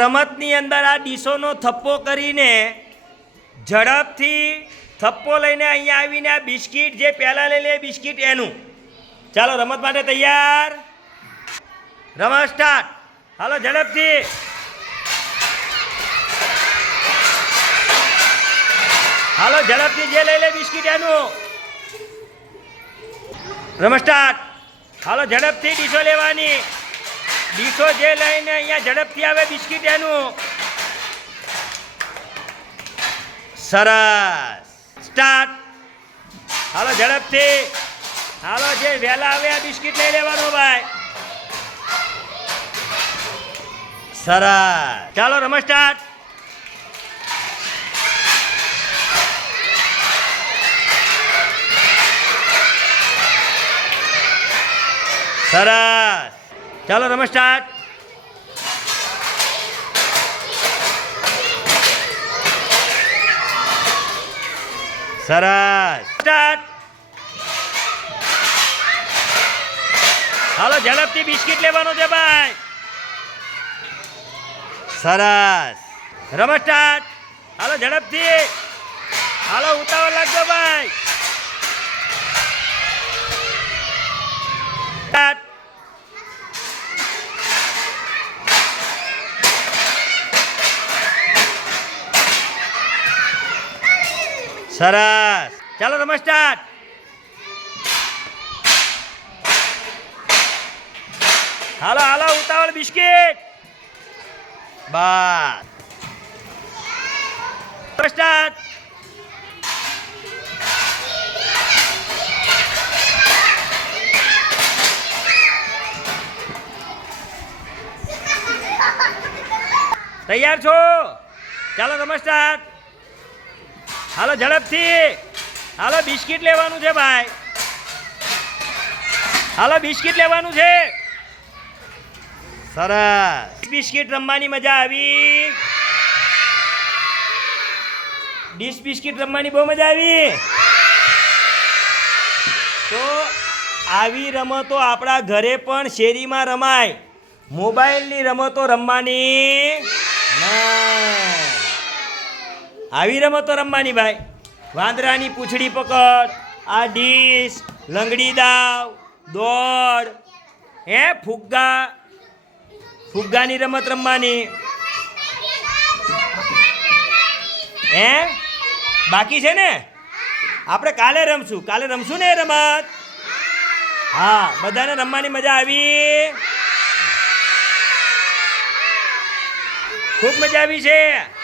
રમતની અંદર આ ડીશોનો થપ્પો કરીને ઝડપથી થપ્પો લઈને અહીંયા આવીને આ બિસ્કિટ જે પહેલાં લઈ લે બિસ્કિટ એનું. ચાલો, રમત માટે તૈયાર. રમત સ્ટાર્ટ હાલો, ઝડપથી. હાલો, ઝડપથી જે લઈ લે બિસ્કિટ એનું. રમત સ્ટાર્ટ હાલો, ઝડપથી ડીશો લેવાની. ડીશો જે લઈને અહીંયા ઝડપથી આવે બિસ્કિટ એનું. સરસ. સ્ટાર્ટ. હાલો, ઝડપથી. હાલો, જે વહેલા આવે આ બિસ્કિટ લઈ લેવાનું ભાઈ. સરસ. ચાલો, રમત સ્ટાર્ટ. સરસ. ચાલો, રમત સરસ. સ્ટાર્ટ હાલો, ઝડપથી બિસ્કિટ લેવાનું છે, ભાઈ. સરસ. રમત સ્ટાર્ટ હાલો, ઝડપથી. હાલો, ઉતાવળ લાગજો સરસ. ચાલો રમત હાલો હાલો ઉતાવળ બિસ્કિટ. બસ સ્ટાર્ટ તૈયાર છો? ચાલો સ્ટાર્ટ હાલો ઝડપથી. હાલો બિસ્કિટ લેવાનું છે ભાઈ. હાલો બિસ્કિટ લેવાનું છે. સરસ. બિસ્કિટ રમવાની મજા આવી. ડીશ બિસ્કિટ રમવાની બહુ મજા આવી. તો આવી રમતો આપણા ઘરે પણ શેરીમાં રમાય. મોબાઈલની રમતો રમવાની. આવી રમતો રમવાની ભાઈ. વાંદરાની પૂંછડી પકડ, આ ડીશ, લંગડી દાવ, દોડ, હે ફુગ્ગા. ફુગ્ગાની રમત રમવાની. હે? બાકી છે ને? આપણે કાલે રમશું. કાલે રમશું ને રમત? હા, બધાને રમવાની મજા આવી. ખૂબ મજા આવી છે.